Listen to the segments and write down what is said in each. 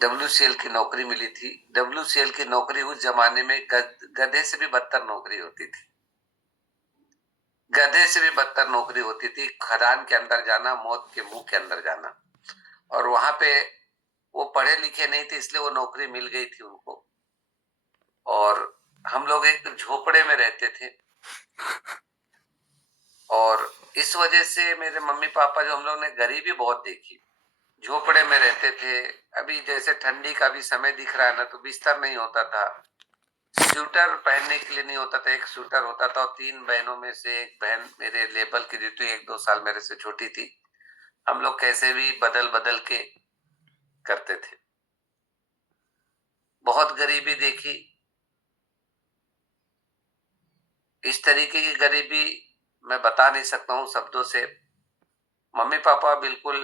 WCL की नौकरी मिली थी। WCL की नौकरी उस जमाने में गधे से भी बदतर नौकरी होती थी। गधे से भी बदतर नौकरी होती थी। खदान के अंदर जाना, मौत के मुंह के अंदर जाना। और वहां पे वो पढ़े लिखे नहीं थे, इसलिए वो नौकरी मिल गई थी उनको। और हम लोग एक झोपड़े में रहते थे, और इस वजह से मेरे मम्मी पापा, जो हम लोग ने गरीबी बहुत देखी, झोपड़े में रहते थे। अभी जैसे ठंडी का भी समय दिख रहा है ना, तो बिस्तर नहीं होता था, स्वेटर पहनने के लिए नहीं होता था। एक स्वेटर होता था, और 3 बहनों में से एक बहन मेरे लेवल की थी, तो 1-2 साल मेरे से छोटी थी। हम लोग कैसे भी बदल बदल के करते थे। बहुत गरीबी देखी। इस तरीके की गरीबी मैं बता नहीं सकता हूँ शब्दों से। मम्मी पापा बिल्कुल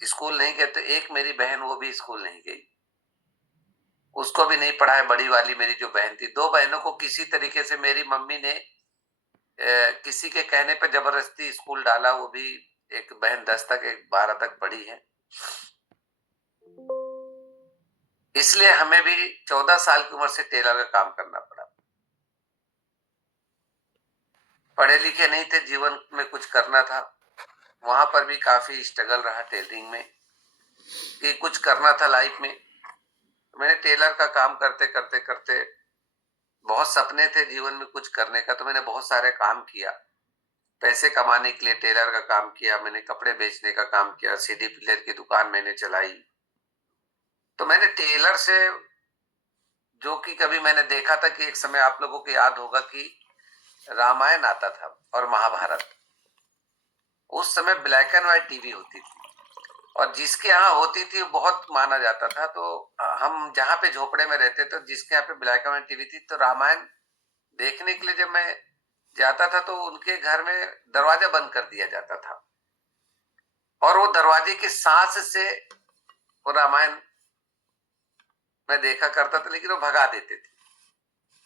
स्कूल नहीं गए, तो एक मेरी बहन, वो भी स्कूल नहीं गई, उसको भी नहीं पढ़ाया। बड़ी वाली मेरी जो बहन थी, 2 बहनों को किसी तरीके से मेरी मम्मी ने किसी के कहने पर जबरदस्ती स्कूल डाला। वो भी एक बहन 10 तक, एक 12 तक पढ़ी है। इसलिए हमें भी 14 साल की उम्र से टेलर का काम करना पड़ा। पढ़े लिखे नहीं थे, जीवन में कुछ करना था। वहां पर भी काफी स्ट्रगल रहा टेलरिंग में, कि कुछ करना था लाइफ में। मैंने टेलर का काम करते करते करते, बहुत सपने थे जीवन में कुछ करने का, तो मैंने बहुत सारे काम किया। पैसे कमाने के लिए टेलर का काम किया मैंने, कपड़े बेचने का काम किया, सीडी प्लेयर की दुकान मैंने चलाई। तो मैंने टेलर से, जो कि कभी मैंने देखा था कि एक समय आप लोगों को याद होगा कि रामायण आता था और महाभारत, उस समय ब्लैक एंड व्हाइट टीवी होती थी, और जिसके यहाँ होती थी वो बहुत माना जाता था। तो हम जहाँ पे झोपड़े में रहते थे, जिसके यहाँ पे ब्लैक एंड व्हाइट टीवी थी, तो रामायण देखने के लिए जब मैं जाता था, तो उनके घर में दरवाजा बंद कर दिया जाता था, और वो दरवाजे की सांस से वो रामायण मैं देखा करता था, लेकिन वो भगा देते थे।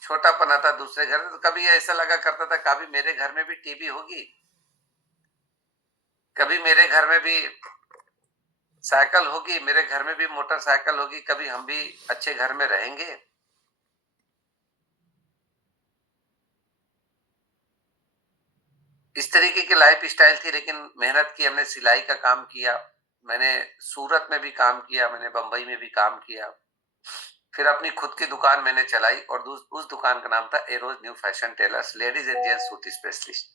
छोटा पना था दूसरे घर में, तो कभी ऐसा लगा करता था कभी मेरे घर में भी टीवी होगी, कभी मेरे घर में भी साइकिल होगी, मेरे घर में भी मोटरसाइकिल होगी, कभी हम भी अच्छे घर में रहेंगे। इस तरीके की लाइफ स्टाइल थी। लेकिन मेहनत की हमने, सिलाई का काम किया मैंने, सूरत में भी काम किया मैंने, बंबई में भी काम किया। फिर अपनी खुद की दुकान मैंने चलाई, और उस दुकान का नाम था Arrows new fashion tailors, ladies and gents suit specialist.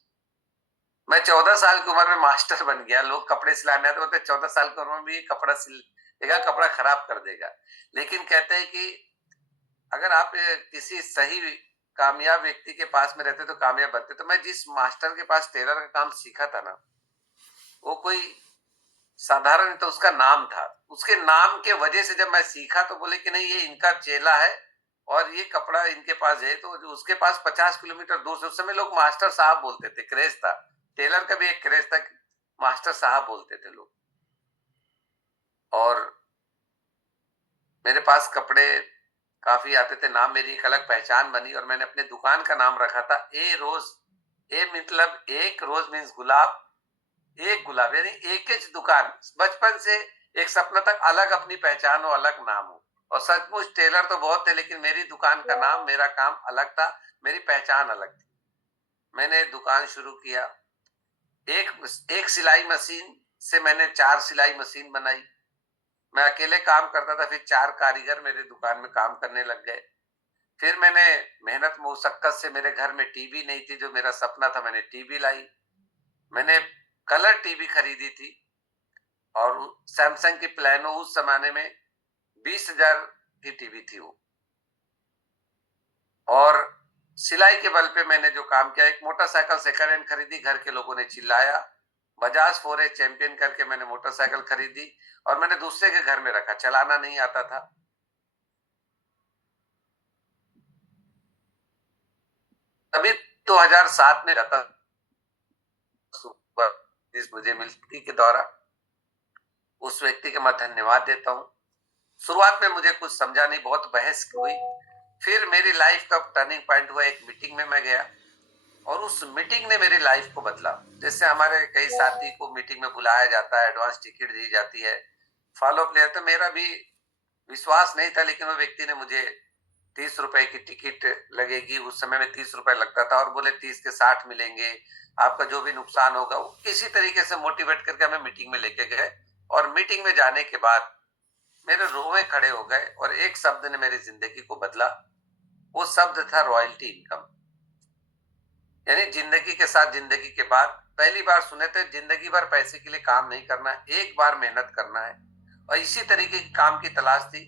मैं 14 साल की उम्र में मास्टर बन गया। लोग कपड़े सिलाने आते, बोलते 14 साल की उम्र में भी कपड़ा सिल देगा, कपड़ा खराब कर देगा। लेकिन कहते हैं कि अगर आप किसी सही कामयाब व्यक्ति के पास में रहते तो कामयाब बनते। तो मैं जिस मास्टर के पास टेलर का काम सीखा था ना, वो कोई साधारण, तो उसका नाम था, उसके नाम के वजह से जब मैं सीखा, तो बोले कि नहीं, ये इनका चेला है और ये कपड़ा इनके पास है। तो उसके पास 50 किलोमीटर दूर से, उस समय लोग मास्टर साहब बोलते थे, क्रेज था टेलर का भी, एक क्रेज था, मास्टर साहब बोलते थे लोग। और मेरे पास कपड़े काफी आते थे, नाम, मेरी एक अलग पहचान बनी, और मैंने अपने दुकान का नाम रखा था ए रोज। ए मतलब एक, रोज मीन्स गुलाब, एक गुलाब, यानी एक ही दुकान। बचपन से एक सपना था, अलग अपनी पहचान हो, अलग नाम हो। और सचमुच टेलर तो बहुत थे, लेकिन मेरी दुकान का नाम, मेरा काम अलग था, मेरी पहचान अलग थी। मैंने दुकान शुरू किया। एक एक सिलाई मशीन से मैंने 4 सिलाई मशीन बनाई। मैं अकेले काम करता था, फिर 4 कारीगर मेरे दुकान में काम करने लग गए। फिर मैंने मेहनत मुशक्कत से, मेरे घर में टीवी नहीं थी, जो मेरा सपना था, मैंने टीवी लाई। मैंने कलर टीवी खरीदी थी, और सैमसंग की प्लानो, उस जमाने में 20,000 की टीवी थी वो। और सिलाई के बल पे मैंने जो काम किया, एक मोटरसाइकिल सेकंड हैंड खरीदी, घर के लोगों ने चिल्लाया, बजाज 4A चैंपियन करके मैंने मोटरसाइकिल खरीदी, और मैंने दूसरे के घर में रखा, चलाना नहीं आता था। तभी 2007 में जाता, सुपर मुझे मिलती के द्वारा, उस व्यक्ति के मैं धन्यवाद देता हूँ। शुरुआत में मुझे कुछ समझा नहीं, बहुत बहस हुई। फिर मेरी लाइफ का टर्निंग पॉइंट हुआ, एक मीटिंग में मैं गया, और उस मीटिंग ने मेरी लाइफ को बदला। जैसे हमारे कई साथी को मीटिंग में बुलाया जाता है, एडवांस टिकट दी जाती है, फॉलो प्लेयर, तो मेरा भी विश्वास नहीं था, लेकिन वो व्यक्ति ने मुझे 30 रुपए की टिकट लगेगी, उस समय में 30 रुपए लगता था, और बोले 30 के 60 मिलेंगे, आपका जो भी नुकसान होगा, वो किसी तरीके से मोटिवेट करके हमें मीटिंग में लेके गए। और मीटिंग में जाने के बाद मेरे रोवे खड़े हो गए, और एक शब्द ने मेरी जिंदगी को बदला। वो शब्द था रॉयल्टी इनकम। यानी जिंदगी के साथ जिंदगी के बाद पहली बार सुने थे, जिंदगी भर पैसे के लिए काम नहीं करना है, एक बार मेहनत करना है। और इसी तरीके के काम की तलाश थी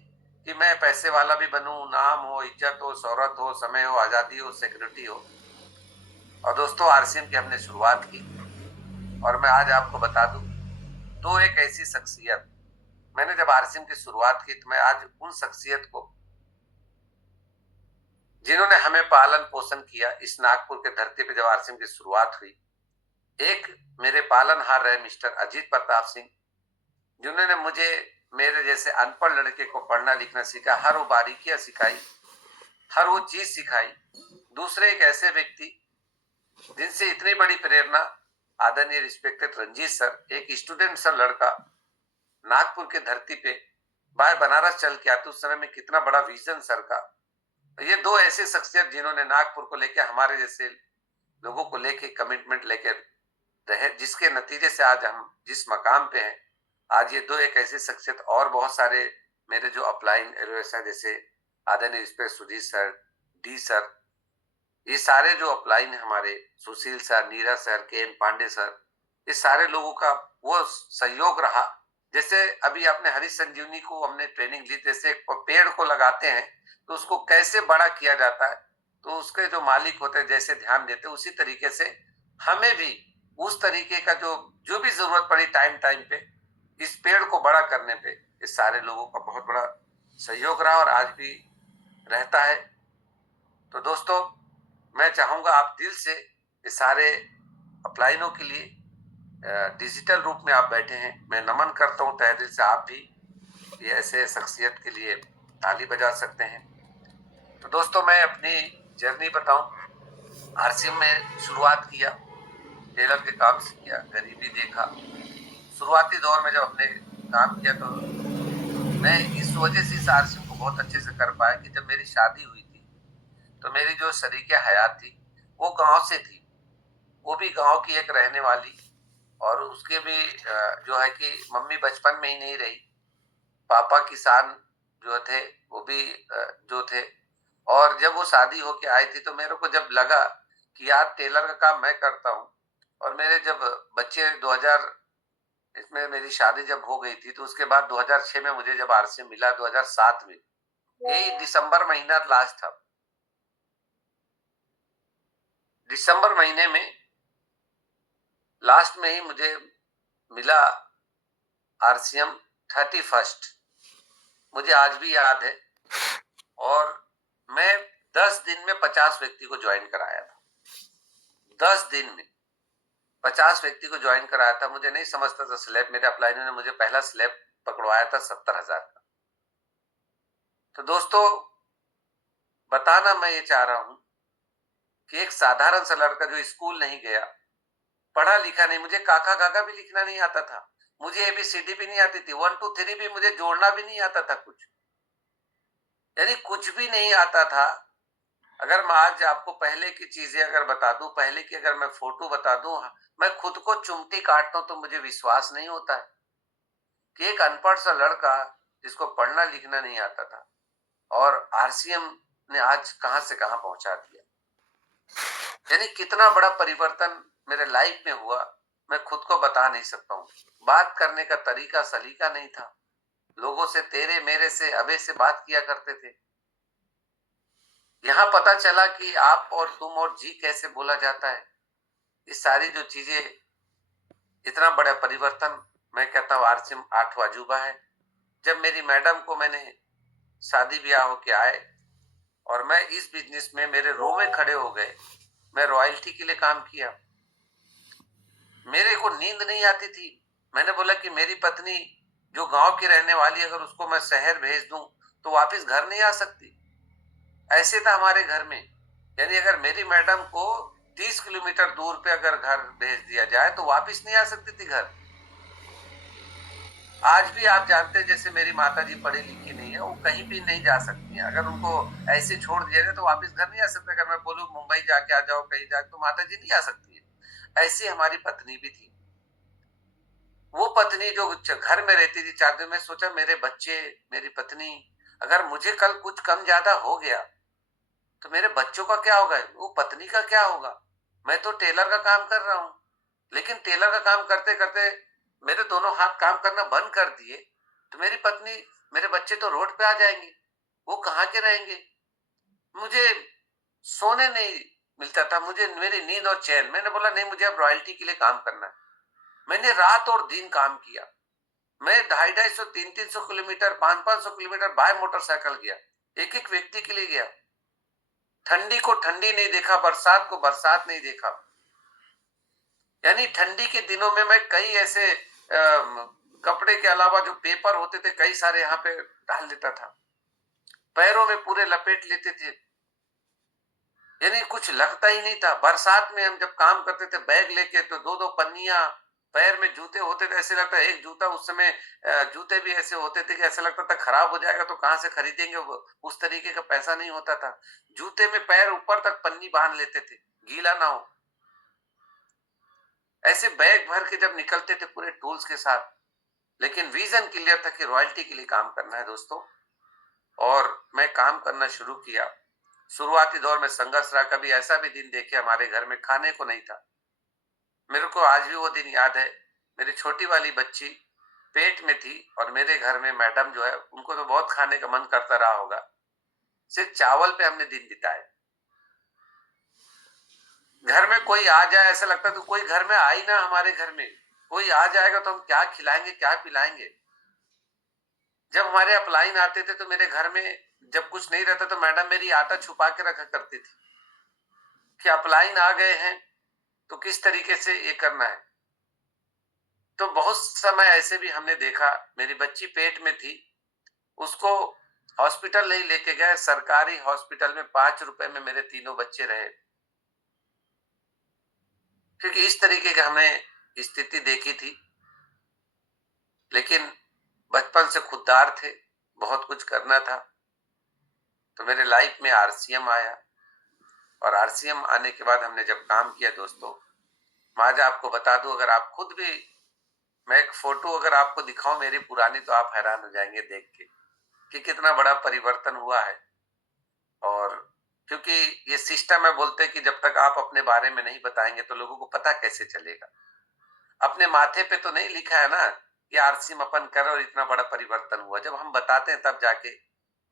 कि मैं पैसे वाला भी बनूं, नाम हो, इज्जत हो, शोहरत हो, समय हो, आजादी हो, सिक्योरिटी हो। और दोस्तों, आरसीएम की हमने शुरुआत की, और मैं आज आपको बता दूं, तो एक ऐसी शख्सियत, मैंने जब आरसीएम की शुरुआत की, तो मैं आज उन शख्सियत को, जिन्होंने हमें पालन पोषण किया इस नागपुर के धरती पे जब आरसीएम की शुरुआत हुई, एक मेरे पालनहार रहे मिस्टर अजीत प्रताप सिंह, जिन्होंने मुझे मेरे जैसे अनपढ़ लड़के को पढ़ना लिखना सिखा, हर वो बारीकियां सिखाई, हर वो चीज सिखाई। दूसरे एक ऐसे व्यक्ति जिनसे इतनी बड़ी प्रेरणा, आदरणीय रिस्पेक्टेड रंजीत सर, एक स्टूडेंट सर लड़का नागपुर के धरती पे बाहर बनारस चल के आते, उस समय में कितना बड़ा विजन सर का। ये दो ऐसे शख्सियत जिन्होंने नागपुर को लेके, हमारे जैसे लोगों को लेके कमिटमेंट लेके रहे, जिसके नतीजे से आज हम जिस मकाम पे हैं। आज ये दो एक ऐसी शख्सियत, और बहुत सारे मेरे जो अपलाइन एलओएस है, जैसे आदरणीय respect Sujeet sir, D sir, ये सारे जो अपलाइन हमारे, Sushil sir, Neeraj sir, K N Pandey sir, ये सारे लोगों का वो सहयोग रहा। जैसे अभी आपने हरी संजीवनी को हमने ट्रेनिंग ली, जैसे एक पेड़ को लगाते हैं तो उसको कैसे बड़ा किया जाता है, तो उसके जो मालिक होते हैं जैसे ध्यान देते हैं, उसी तरीके से हमें भी उस तरीके का जो भी जरूरत पड़ी टाइम टाइम पे इस पेड़ को बड़ा करने पे, इस सारे लोगों का बहुत बड़ा सहयोग रहा, और आज भी रहता है। तो दोस्तों, मैं चाहूंगा आप दिल से इस सारे अपलाइनों के लिए, डिजिटल रूप में आप बैठे हैं, मैं नमन करता हूं तहे दिल से। आप भी ये ऐसे शख्सियत के लिए ताली बजा सकते हैं। तो दोस्तों, मैं अपनी जर्नी बताऊं, आरसीएम में शुरुआत किया, टेलर के काम से किया, गरीबी देखा। शुरुआती दौर में जब हमने काम किया, तो मैं इस वजह से इस आरसीएम को बहुत अच्छे से कर पाया कि जब मेरी शादी हुई थी, तो मेरी जो शरीके हयात थी वो गांव से थी, वो भी गांव की एक रहने वाली, और उसके भी जो है कि मम्मी बचपन में ही नहीं रही, पापा किसान जो थे वो भी जो थे। और जब वो शादी होके आई थी, तो मेरे को जब लगा कि यार टेलर का काम मैं करता हूँ, और मेरे जब बच्चे 2000 इसमें मेरी शादी जब हो गई थी, तो उसके बाद 2006 में मुझे जब आरसीएम मिला, 2007 में, यही दिसंबर महीना लास्ट था, दिसंबर महीने में लास्ट में ही मुझे मिला आरसीएम 31st, मुझे आज भी याद है। और मैं 10 दिन में 50 व्यक्ति को ज्वाइन कराया था, 10 दिन में 50 व्यक्ति को ज्वाइन कराया था। मुझे नहीं समझता था स्लैब, मेरे अपलाइनर ने मुझे पहला स्लैब पकड़वाया था 70,000 का। तो दोस्तों, बताना मैं ये चाह रहा हूं कि एक साधारण सा लड़का जो स्कूल नहीं गया, पढ़ा लिखा नहीं, मुझे काका काका भी लिखना नहीं आता था, मुझे एबीसीडी भी नहीं आती थी, 1 2 3 भी मुझे जोड़ना भी नहीं आता था कुछ, यानी कुछ भी नहीं आता था। अगर मैं आज आपको पहले की चीजें अगर बता दूं, पहले की अगर मैं फोटो बता दूं, मैं खुद को चुमटी काटता हूं तो मुझे विश्वास नहीं होता है कि एक अनपढ़ सा लड़का जिसको पढ़ना लिखना नहीं आता था, और आरसीएम ने आज कहां से कहां पहुंचा दिया। यानी कितना बड़ा परिवर्तन मेरे लाइफ में हुआ, मैं खुद को बता नहीं सकता हूँ। बात करने का तरीका सलीका नहीं था, लोगों से तेरे मेरे से अबे से बात किया करते थे। यहाँ पता चला कि आप और तुम और जी कैसे बोला जाता है। ये सारी जो चीजें, इतना बड़ा परिवर्तन, मैं कहता हूँ आरसीएम 8वां अजूबा है। जब मेरी मैडम को मैंने शादी ब्याह होके आए, और मैं इस बिजनेस में मेरे रोमे खड़े हो गए, मैं रॉयल्टी के लिए काम किया, मेरे को नींद नहीं आती थी। मैंने बोला कि मेरी पत्नी जो गांव की रहने वाली, अगर उसको मैं शहर भेज दूं तो वापस घर नहीं आ सकती, ऐसे था हमारे घर में। यानी अगर मेरी मैडम को 30 किलोमीटर दूर पे अगर घर भेज दिया जाए तो वापस नहीं आ सकती थी घर। आज भी आप जानते हैं, जैसे मेरी माता जी पढ़ी लिखी नहीं है, वो कहीं भी नहीं जा सकती हैं। अगर उनको ऐसे छोड़ दिया जाए तो वापस घर नहीं आ सकते। अगर मैं बोलूं मुंबई जाके आ जाओ, कहीं जाके, तो माता जी नहीं आ सकती है। ऐसी हमारी पत्नी भी थी। वो पत्नी जो घर में रहती थी 4 दिन में, सोचा मेरे बच्चे, मेरी पत्नी, अगर मुझे कल कुछ कम ज्यादा हो गया तो मेरे बच्चों का क्या होगा, वो पत्नी का क्या होगा। मैं तो टेलर का काम कर रहा हूं, लेकिन टेलर का काम करते करते मेरे दोनों हाथ काम करना बंद कर दिए तो मेरी पत्नी, मेरे बच्चे तो रोड पे आ जाएंगे, वो कहाँ के रहेंगे। मुझे सोने नहीं मिलता था, मुझे मेरी नींद और चैन। मैंने बोला नहीं, मुझे अब रॉयल्टी के लिए काम करना है। मैंने रात और दिन काम किया। मैं 250-250, 300-300 किलोमीटर, 500-500 किलोमीटर बाय मोटरसाइकिल गया, एक एक व्यक्ति के लिए गया। ठंडी को ठंडी नहीं देखा, बरसात को बरसात नहीं देखा। यानी ठंडी के दिनों में मैं कई ऐसे कपड़े के अलावा जो पेपर होते थे कई सारे यहाँ पे डाल देता था, पैरों में पूरे लपेट लेते थे, यानी कुछ लगता ही नहीं था। बरसात में हम जब काम करते थे बैग लेके, तो 2-2 पन्नियां, पैर में जूते होते थे, ऐसे लगता है एक जूता, उस समय जूते भी ऐसे होते थे कि ऐसा लगता था खराब हो जाएगा तो कहां से खरीदेंगे, उस तरीके का पैसा नहीं होता था। जूते में पैर ऊपर तक पन्नी बांध लेते थे, गीला ना हो। ऐसे बैग भर के जब निकलते थे पूरे टूल्स के साथ, लेकिन विजन क्लियर था कि रॉयल्टी के लिए काम करना है दोस्तों। और मैं काम करना शुरू किया। शुरुआती दौर में संघर्ष रहा, कभी ऐसा भी दिन देखे हमारे घर में खाने को नहीं था। मेरे को आज भी वो दिन याद है। मेरी छोटी वाली बच्ची पेट में थी और मेरे घर में मैडम जो है, उनको तो बहुत खाने का मन करता रहा होगा, सिर्फ चावल पे हमने दिन बिताए। घर में कोई आ जाए, ऐसा लगता तो कोई घर में आई ना, हमारे घर में कोई आ जाएगा तो हम क्या खिलाएंगे, क्या पिलाएंगे। जब हमारे अपलाइन आते थे तो मेरे घर में जब कुछ नहीं रहता तो मैडम मेरी आटा छुपा के रखा करती थी कि अपलाइन आ गए हैं तो किस तरीके से ये करना है। तो बहुत समय ऐसे भी हमने देखा। मेरी बच्ची पेट में थी, उसको हॉस्पिटल नहीं लेके गए, सरकारी हॉस्पिटल में 5 रुपए में मेरे तीनों बच्चे रहे, क्योंकि इस तरीके की हमने स्थिति देखी थी। लेकिन बचपन से खुददार थे, बहुत कुछ करना था। तो मेरे लाइफ में आरसीएम आया, और आरसीएम आने के बाद हमने जब काम किया दोस्तों, मैं आज आपको बता दूं, अगर आप खुद भी, मैं एक फोटो अगर आपको दिखाऊं मेरी पुरानी, तो आप हैरान हो जाएंगे देख के कि कितना बड़ा परिवर्तन हुआ है। और क्योंकि ये सिस्टम है, बोलते हैं कि जब तक आप अपने बारे में नहीं बताएंगे तो लोगों को पता कैसे चलेगा। अपने माथे पे तो नहीं लिखा है ना कि आरसीएम अपन कर और इतना बड़ा परिवर्तन हुआ। जब हम बताते हैं तब जाके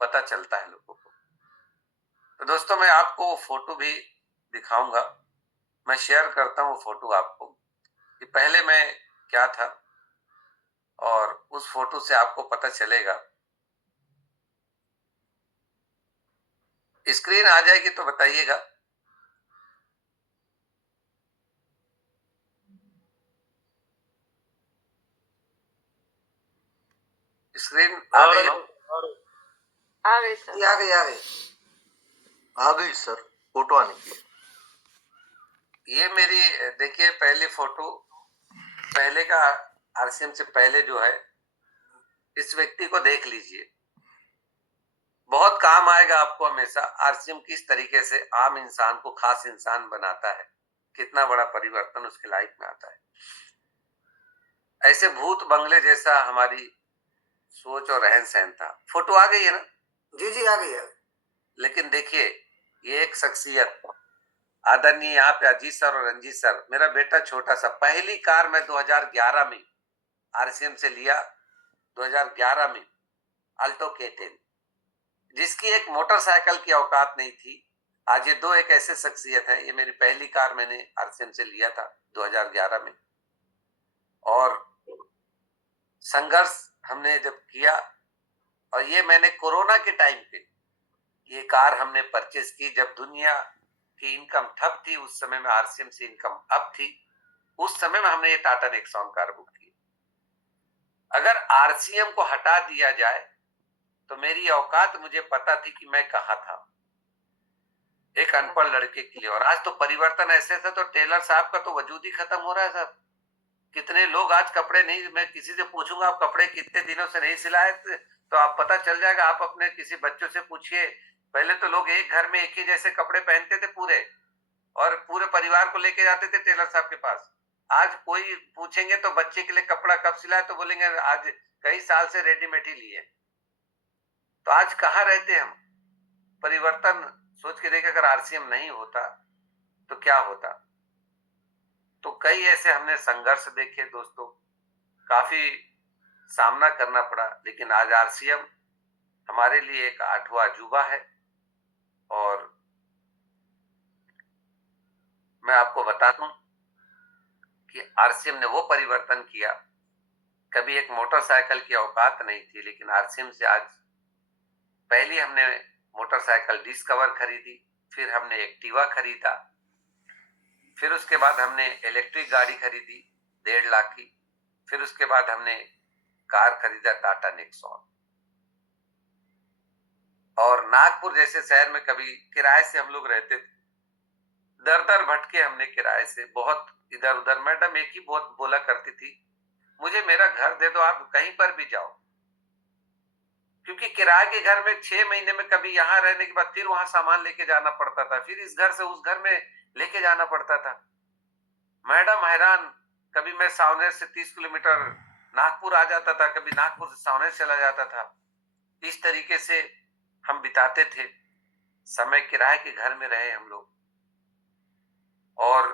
पता चलता है लोगों को। तो दोस्तों मैं आपको वो फोटो भी दिखाऊंगा, मैं शेयर करता हूँ वो फोटो आपको कि पहले मैं क्या था, और उस फोटो से आपको पता चलेगा। स्क्रीन आ जाएगी तो बताइएगा। स्क्रीन आ गई? आ गई सर। आ गई आ गई सर, फोटो आने की। ये मेरी, देखिए पहली फोटो, पहले का आरसीएम से पहले जो है, इस व्यक्ति को देख लीजिए, बहुत काम आएगा आपको हमेशा। आरसीएम किस तरीके से आम इंसान को खास इंसान बनाता है, कितना बड़ा परिवर्तन उसकी लाइफ में आता है। ऐसे भूत बंगले जैसा हमारी सोच और रहन सहन था। फोटो आ गई है ना? जी जी आ गई है। लेकिन देखिए, ये एक शख्सियत, आदरणीय यहाँ पे अजीत सर और रंजीत सर, मेरा बेटा छोटा सा, पहली कार मैं 2011 में आरसीएम से लिया, 2011 में अल्टो K10, जिसकी एक मोटरसाइकिल की औकात नहीं थी। आज ये दो एक ऐसे शख्सियत है। ये मेरी पहली कार मैंने आरसीएम से लिया था 2011 में, और संघर्ष हमने जब किया, और ये मैंने कोरोना के टाइम पे ये कार हमने परचेस की, जब दुनिया की इनकम ठप थी। उस समय में आरसीएम से इनकम अप थी। उस समय में हमने ये टाटा नेक्सॉन कार बुक की। अगर आरसीएम को हटा दिया जाए तो मेरी औकात मुझे पता थी कि मैं कहाँ था, एक अनपढ़ लड़के के लिए। और आज तो परिवर्तन ऐसे था तो टेलर साहब का तो वजूद ही खत्म हो रहा है साहब। कितने लोग आज कपड़े नहीं, मैं किसी से पूछूंगा आप कपड़े कितने दिनों से नहीं सिलाए तो आप पता चल जाएगा। आप अपने किसी बच्चों से पूछिए, पहले तो लोग एक घर में एक ही जैसे कपड़े पहनते थे पूरे, और पूरे परिवार को लेके जाते थे टेलर साहब के पास। आज कोई पूछेंगे तो बच्चे के लिए कपड़ा कब सिलाए तो बोलेंगे आज कई साल से रेडीमेड ही लिए। तो आज कहाँ रहते हम? परिवर्तन सोच के देखिए, अगर आरसीएम नहीं होता तो क्या होता। तो कई ऐसे हमने संघर्ष देखे दोस्तों, काफी सामना करना पड़ा, लेकिन आज आरसीएम हमारे लिए एक 8वां अजूबा है। और मैं आपको बता दूं कि आरसीएम ने वो परिवर्तन किया, कभी एक मोटरसाइकिल की औकात नहीं थी, लेकिन आरसीएम से आज पहले हमने मोटरसाइकिल डिस्कवर खरीदी, फिर हमने एक्टिवा खरीदा, फिर उसके बाद हमने इलेक्ट्रिक गाड़ी खरीदी 1.5 लाख की, फिर उसके बाद हमने कार खरीदा टाटा नेक्सॉन। और नागपुर जैसे शहर में कभी किराए से हम लोग रहते थे, दर दर भटके हमने किराए से, बहुत इधर उधर। मैडम एक ही बहुत बोला करती थी, मुझे मेरा घर दे दो, आप कहीं पर भी जाओ। क्योंकि किराए के घर में 6 महीने में कभी यहाँ रहने के बाद फिर वहां सामान लेके जाना पड़ता था, फिर इस घर से उस घर में लेके जाना पड़ता था। मैडम हैरान, कभी मैं सावनेर से 30 किलोमीटर नागपुर आ जाता था, कभी नागपुर से सावनेर चला जाता था। इस तरीके से हम बिताते थे समय, किराए के घर में रहे हम लोग। और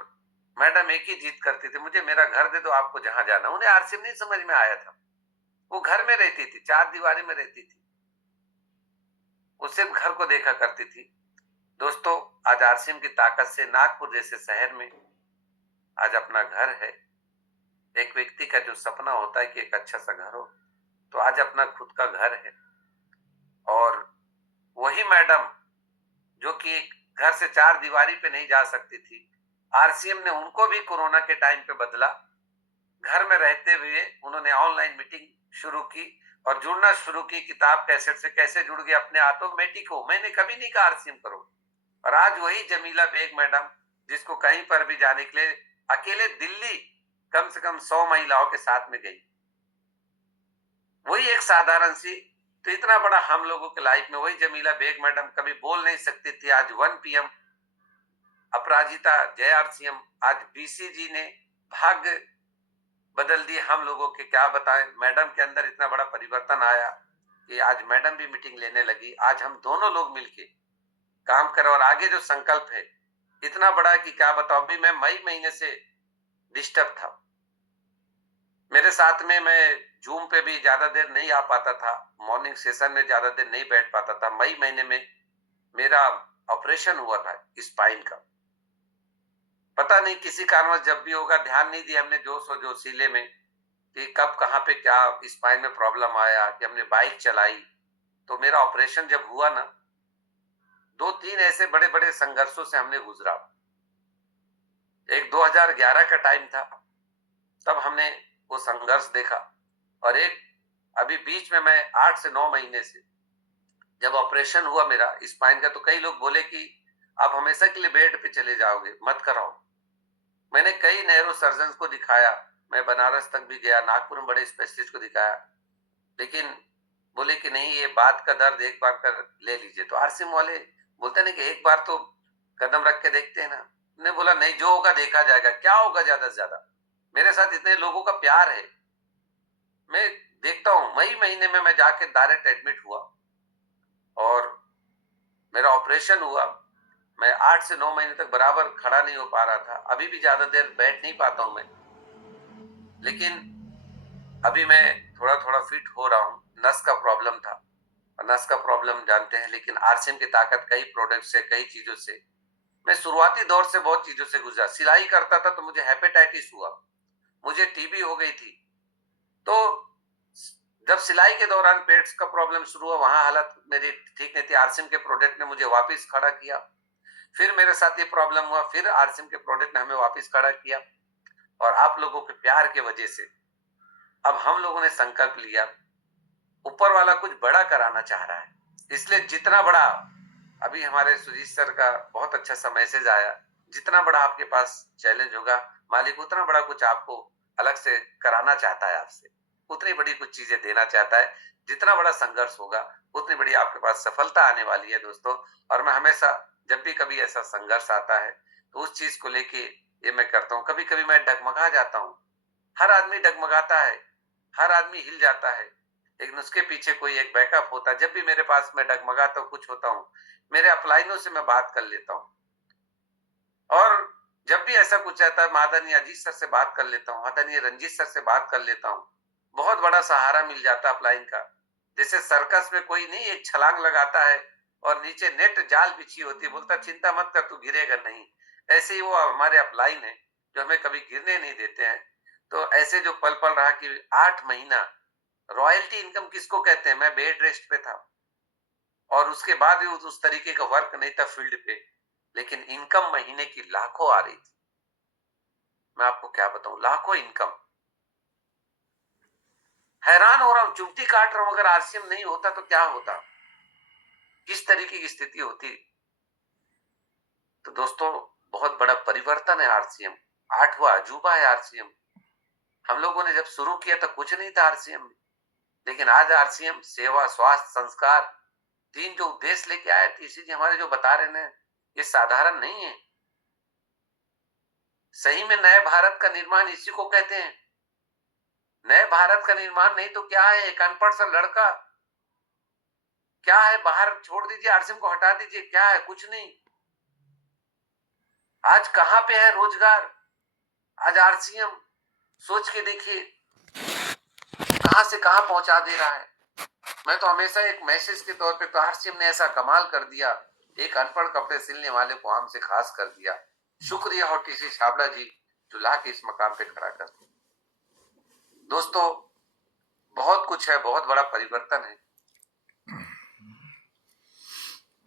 मैडम एक ही जिद करती थी, मुझे मेरा घर दे दो, आपको जहां जाना। उन्हें आरसीएम नहीं समझ में आया था, वो घर में रहती थी, 4 दीवारी में रहती थी, वो सिर्फ घर को देखा करती थी। दोस्तों, आज आरसीएम की ताकत से नागपुर जैसे शहर में आज अपना घर है। एक व्यक्ति का जो सपना होता है कि एक अच्छा सा घर हो, तो आज अपना खुद का घर है। और वही मैडम जो कि घर से 4 दीवारी पे नहीं जा सकती थी, आरसीएम ने उनको भी कोरोना के टाइम पे बदला। घर में रहते हुए उन्होंने ऑनलाइन मीटिंग शुरू की और जुड़ना शुरू की। किताब कैसेट से कैसे जुड़ गए अपने ऑटोमेटिक हो। मैंने कभी नहीं कहा आरसीएम करो। और आज वही जमीला बेग मैडम, जिसको कहीं पर भी जाने के लिए अकेले दिल्ली कम से कम 100 महिलाओं के साथ में गई, वही एक साधारण सी, तो इतना बड़ा हम लोगों के लाइफ में वही जमीला बेग मैडम कभी बोल नहीं सकती थी, आज 1 PM अपराजिता जय आरसीएम। आज बीसीजी ने भाग्य बदल दिए हम लोगों के, क्या बताएं। मैडम के अंदर इतना बड़ा परिवर्तन आया कि आज मैडम भी मीटिंग लेने लगी। आज हम दोनों लोग मिलके काम करें और आगे जो संकल्प है इतना बड़ा कि क्या बताओ। अभी मैं मई महीने से डिस्टर्ब था, मेरे साथ में मैं जूम पे भी ज्यादा देर नहीं आ पाता था, मॉर्निंग सेशन में ज्यादा देर नहीं बैठ पाता था। मई महीने में मेरा ऑपरेशन हुआ था स्पाइन का, पता नहीं किसी कारणवश जब भी होगा ध्यान नहीं दिया हमने जो सीले में कि कब कहाँ पे क्या स्पाइन में प्रॉब्लम आया, कि हमने बाइक चलाई। तो मेरा ऑपरेशन जब हुआ ना, 2-3 ऐसे बड़े बड़े संघर्षों से हमने गुजरा। एक 2011 का टाइम था, तब हमने वो संघर्ष देखा। और एक अभी बीच में मैं 8 से 9 महीने से जब ऑपरेशन हुआ मेरा स्पाइन का, तो कई लोग बोले कि आप हमेशा के लिए बेड पे चले जाओगे, मत कराओ। मैंने कई नैरो सर्जन को दिखाया, मैं बनारस तक भी गया, नागपुर में बड़े स्पेशलिस्ट को दिखाया, लेकिन बोले कि नहीं, ये बात का दर्द एक बार कर ले लीजिए। तो आरसीएम वाले बोलते ना कि एक बार तो कदम रख के देखते हैं ना। ने बोला नहीं, जो होगा देखा जाएगा, क्या होगा ज्यादा से ज्यादा। मेरे साथ इतने लोगों का प्यार है, मैं देखता हूं। मई महीने में मैं जाके डायरेक्ट एडमिट हुआ और मेरा ऑपरेशन हुआ। मैं 8 से 9 महीने तक बराबर खड़ा नहीं हो पा रहा था, अभी भी ज्यादा देर बैठ नहीं पाता हूं मैं, लेकिन अभी मैं थोड़ा थोड़ा फिट हो रहा हूँ। नस का प्रॉब्लम था, नस का प्रॉब्लम जानते हैं, लेकिन आरसीएम की ताकत कई प्रोडक्ट से, कई चीजों से, मैं शुरुआती दौर से बहुत चीजों से गुजरा। सिलाई करता था तो मुझे हेपेटाइटिस हुआ, मुझे टीबी हो गई थी। तो जब सिलाई के दौरान पेट्स का प्रॉब्लम शुरू हुआ, वहां हालत मेरी ठीक नहीं थी। आरसीएम के प्रोडक्ट ने मुझे वापस खड़ा किया। फिर मेरे साथ ये प्रॉब्लम हुआ, फिर आरसीएम के प्रोडक्ट ने हमें वापस खड़ा किया। और आप लोगों के प्यार के वजह से अब हम लोगों ने संकल्प लिया, ऊपर वाला कुछ बड़ा कराना चाह रहा है, इसलिए जितना बड़ा, अभी हमारे सुजीत सर का बहुत अच्छा सा मैसेज आया, जितना बड़ा आपके पास चैलेंज होगा, मालिक उतना बड़ा कुछ आपको अलग से कराना चाहता है आपसे, उतनी बड़ी कुछ चीजें देना चाहता है। जितना बड़ा संघर्ष होगा उतनी बड़ी आपके पास सफलता आने वाली है दोस्तों। और मैं हमेशा जब भी कभी ऐसा संघर्ष आता है तो उस चीज को लेके ये मैं करता हूँ। कभी कभी मैं डगमगा जाता हूँ, हर आदमी डगमगाता है, हर आदमी हिल जाता है, लेकिन उसके पीछे कोई एक बैकअप होता है। जब भी मेरे पास मैं डगमगाता हूँ, कुछ होता हूँ, मेरे अपलाइनों से मैं बात कर लेता हूँ। और जब भी ऐसा कुछ रहता है, माननीय अजीत सर से बात कर लेता हूँ, माननीय रंजीत सर से बात कर लेता हूँ। बहुत बड़ा सहारा मिल जाता है अपलाइन का। जैसे सर्कस में कोई नहीं एक छलांग लगाता है और नीचे नेट जाल बिछी होती है, बोलता चिंता मत कर तू गिरेगा नहीं। ऐसे ही वो हमारे अपलाइन है जो हमें कभी गिरने नहीं देते हैं। तो ऐसे जो पल पल रहा कि 8 महीना रॉयल्टी इनकम किसको कहते हैं, मैं बेड रेस्ट पे था और उसके बाद भी उस तरीके का वर्क नहीं था फील्ड पे, लेकिन इनकम महीने की लाखों आ रही थी। मैं आपको क्या बताऊं, लाखों इनकम। हैरान हो रहा हूं, चुमटी काट रहा हूं, अगर आरसीएम नहीं होता तो क्या होता, किस तरीके की स्थिति होती। तो दोस्तों बहुत बड़ा परिवर्तन है आरसीएम, 8वां अजूबा है आरसीएम। हम लोगों ने जब शुरू किया तो कुछ नहीं था आरसीएम में, लेकिन आज आरसीएम सेवा, स्वास्थ्य, संस्कार, 3 जो उद्देश्य लेके आए तीसरी जी हमारे जो बता रहे हैं, ये साधारण नहीं है। सही में नए भारत का निर्माण इसी को कहते हैं। नए भारत का निर्माण नहीं तो क्या है, एक अनपढ़ सा लड़का, क्या है, बाहर छोड़ दीजिए, आरसीएम को हटा दीजिए, क्या है, कुछ नहीं। आज कहां पे है रोजगार, आज आरसीएम सोच के देखिए कहां से कहां पहुंचा दे रहा है। मैं तो हमेशा एक मैसेज के तौर पे, तो आरसीएम ने ऐसा कमाल कर दिया, एक अनपढ़ कपड़े सिलने वाले को आम से खास कर दिया। शुक्रिया हो टीसी छाबड़ा जी जो ला के इस मकाम पे खड़ा कर दिया। दोस्तों बहुत कुछ है, बहुत बड़ा परिवर्तन है।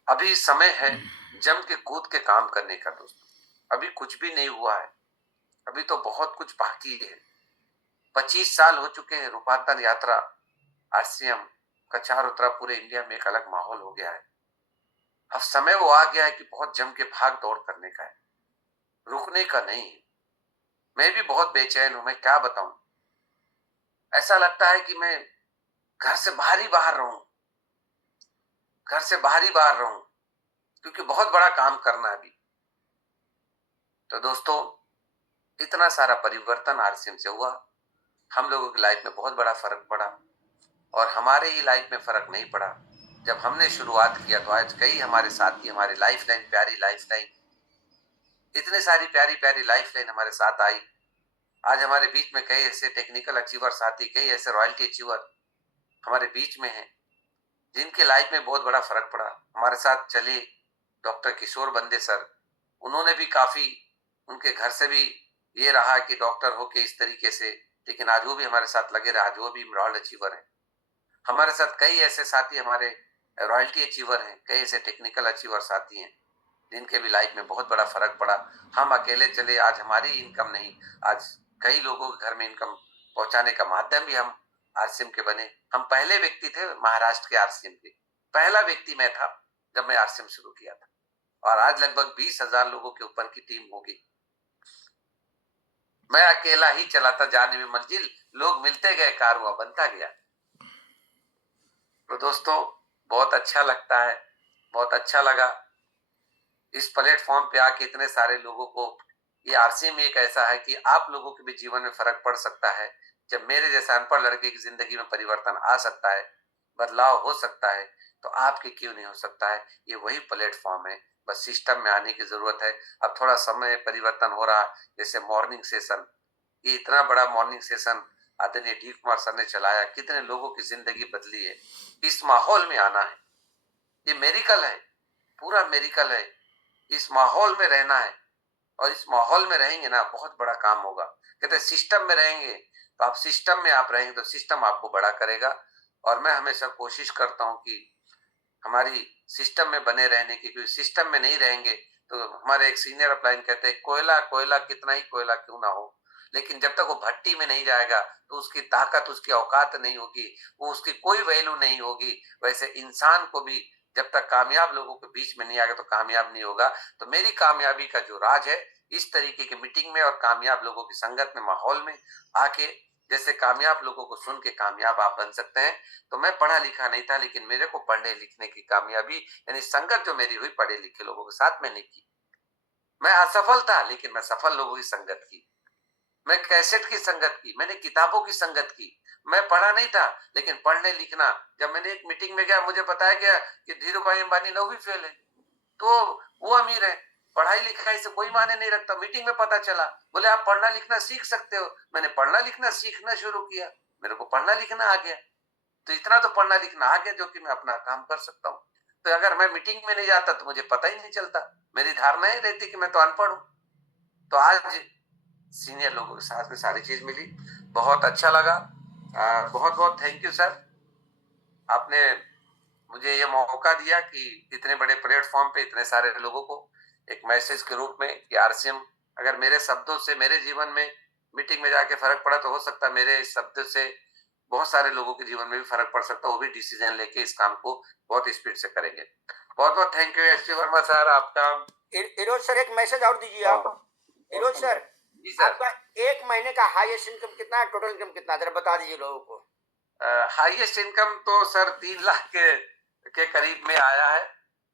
अभी समय है जम के कूद के काम करने का दोस्तों। अभी कुछ भी नहीं हुआ है, अभी तो बहुत कुछ बाकी है। 25 साल हो चुके हैं, रूपांतरण यात्रा आरसीएम का चारों तरफ पूरे इंडिया में एक अलग माहौल हो गया है। अब समय वो आ गया है कि बहुत जम के भाग दौड़ करने का है, रुकने का नहीं है। मैं भी बहुत बेचैन हूं, मैं क्या बताऊं। ऐसा लगता है कि मैं घर से बाहर ही बाहर रहूं, घर से बाहर ही बाहर रहूं, क्योंकि बहुत बड़ा काम करना है अभी। तो दोस्तों इतना सारा परिवर्तन आरसीएम से हुआ, हम लोगों की लाइफ में बहुत बड़ा फर्क पड़ा। और हमारे ही लाइफ में फर्क नहीं पड़ा, जब हमने शुरुआत किया तो आज कई हमारे साथी, हमारी लाइफलाइन, प्यारी लाइफलाइन, इतनी सारी प्यारी प्यारी लाइफलाइन हमारे साथ आई। आज हमारे बीच में कई ऐसे टेक्निकल अचीवर साथी, कई ऐसे रॉयल्टी अचीवर हमारे बीच में हैं जिनके लाइफ में बहुत बड़ा फर्क पड़ा। हमारे साथ चले डॉक्टर किशोर बंदे सर, उन्होंने भी काफी, उनके घर से भी ये रहा कि डॉक्टर हो के इस तरीके से, लेकिन आज वो भी हमारे साथ लगे रहे, आज वो भी रॉयल अचीवर है। हमारे साथ कई ऐसे साथी हमारे रॉयल्टी अचीवर हैं, कई ऐसे टेक्निकल अचीवर साथी हैं जिनके भी लाइफ में बहुत बड़ा फर्क पड़ा। हम अकेले चले, आज हमारी इनकम नहीं, आज कई लोगों के घर में इनकम पहुंचाने का माध्यम भी हम आरसीएम के बने। हम पहले व्यक्ति थे महाराष्ट्र के आरसीएम के, पहला व्यक्ति मैं था जब मैं आरसीएम शुरू किया था। और आज लगभग 20,000 लोगों के ऊपर की टीम होगी। मैं अकेला ही चला था जाने में मंजिल, लोग मिलते गए, कारवां बनता गया। तो दोस्तों बहुत अच्छा लगता है, बहुत अच्छा लगा इस प्लेटफॉर्म पे आके इतने सारे लोगों को। ये आरसीएम एक ऐसा है कि आप लोगों के भी जीवन में फर्क पड़ सकता है। जब मेरे जैसे अनपढ़ लड़के की जिंदगी में परिवर्तन आ सकता है, बदलाव हो सकता है, तो आपके क्यों नहीं हो सकता है। ये वही प्लेटफॉर्म है, बस सिस्टम में आने की जरूरत है। अब थोड़ा समय परिवर्तन हो रहा, जैसे मॉर्निंग सेशन, ये इतना बड़ा मॉर्निंग सेशन आदरणीय डी कुमार सर ने चलाया, कितने लोगों की जिंदगी बदली है। इस माहौल में आना है, ये मेरिकल है, पूरा मेरिकल है। इस माहौल में रहना है, और इस माहौल में रहेंगे ना, बहुत बड़ा काम होगा। कहते सिस्टम में रहेंगे तो आप, सिस्टम में आप रहेंगे तो सिस्टम आपको बड़ा करेगा। और मैं हमेशा कोशिश करता हूं कि हमारी सिस्टम में बने रहने की, क्योंकि सिस्टम में नहीं रहेंगे तो हमारे एक सीनियर अपलाइन कहते हैं, कोयला कोयला कितना ही कोयला क्यों ना हो, लेकिन जब तक वो भट्टी में नहीं जाएगा तो उसकी ताकत, उसकी औकात नहीं होगी, वो उसकी कोई वैल्यू नहीं होगी। वैसे इंसान को भी जब तक कामयाब लोगों के बीच में नहीं आएगा तो कामयाब नहीं होगा। तो मेरी कामयाबी का जो राज है इस तरीके की मीटिंग में और कामयाब लोगों की संगत में, माहौल में आके जैसे कामयाब लोगों को सुन के कामयाब आप बन सकते हैं। तो मैं पढ़ा लिखा नहीं था, लेकिन मेरे को पढ़ने लिखने की कामयाबी यानी संगत जो मेरी हुई पढ़े लिखे लोगों के साथ मैंने की। मैं असफल था, लेकिन मैं सफल लोगों की संगत की। मैं कैसेट की संगत की, मैंने किताबों की संगत की। मैं पढ़ा नहीं था, लेकिन पढ़ने लिखना, जब मैंने एक मीटिंग में गया मुझे बताया गया कि धीरू भाई अंबानी 9वीं फेल है, तो वो अमीर है, पढ़ाई लिखाई से कोई मायने नहीं रखता। मीटिंग में पता चला, बोले आप पढ़ना लिखना सीख सकते हो। मैंने पढ़ना लिखना सीखना शुरू किया, मेरे को पढ़ना लिखना आ गया। तो इतना तो पढ़ना लिखना आ गया जो कि मैं अपना काम कर सकता हूँ। तो अगर मैं मीटिंग में नहीं जाता तो मुझे पता ही नहीं चलता, मेरी धारणा ही रहती कि मैं तो अनपढ़ हूँ। तो आज सीनियर लोगों के साथ में सारी चीज मिली, बहुत अच्छा लगा। बहुत बहुत थैंक यू सर, आपने मुझे ये मौका दिया कि इतने बड़े प्लेटफॉर्म पे इतने सारे लोगों को एक मैसेज के रूप में कि आरसीएम, अगर मेरे शब्दों से मेरे जीवन में मीटिंग में जाके फर्क पड़ा तो हो सकता है मेरे इस शब्द से बहुत सारे लोगों के जीवन में भी फर्क पड़ सकता है, वो भी डिसीजन लेके इस काम को बहुत स्पीड से करेंगे। बहुत बहुत thank U S Verma sir, आपका। इरोज सर एक मैसेज और दीजिए आप। इरोज सर, जी सर। आपका एक महीने का हाईएस्ट इनकम कितना है, टोटल इनकम कितना है, जरा बता दीजिए लोगों को। हाईएस्ट इनकम तो सर 3 लाख के करीब में आया है।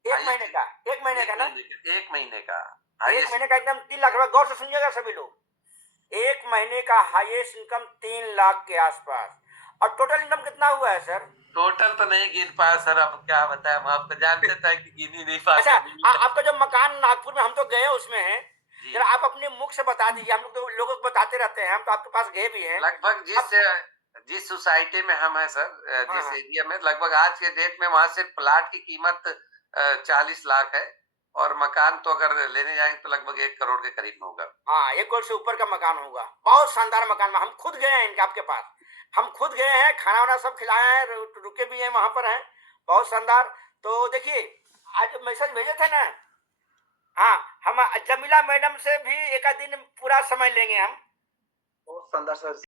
एक महीने का, एक महीने का ना, एक महीने का एक महीने का एकदम 3 लाख रुपए। गौर से सुनिएगा सभी लोग, एक महीने का हाईएस्ट इनकम 3 लाख के आसपास। और टोटल इनकम कितना हुआ है सर? टोटल तो नहीं गिन पाया सर, अब क्या बताएं, हम आपको जानते थे कि गिन ही नहीं पाते। अच्छा, आपका जो मकान नागपुर में, हम तो गए उसमें है, जरा आप अपने मुख से बता दीजिए। हम लोग तो लोगों को बताते रहते हैं, हम तो आपके पास गए भी हैं। लगभग जिस सोसाइटी में हम हैं सर, जिस एरिया में, लगभग आज के डेट में वहां से प्लाट की कीमत 40 लाख है, और मकान तो अगर लेने जाएंगे तो लगभग 1 करोड़ के करीब में होगा। हाँ, 1 करोड़ से ऊपर का मकान होगा। बहुत शानदार मकान में, हम खुद गए हैं इनके आपके पास, हम खुद गए हैं, खाना वाना सब खिलाए हैं, रुके भी हैं वहां पर हैं, बहुत शानदार। तो देखिए, आज मैसेज भेजे थे ना, हाँ, हम जमीला मैडम से भी एक आध दिन पूरा समय लेंगे हम। बहुत शानदार सर।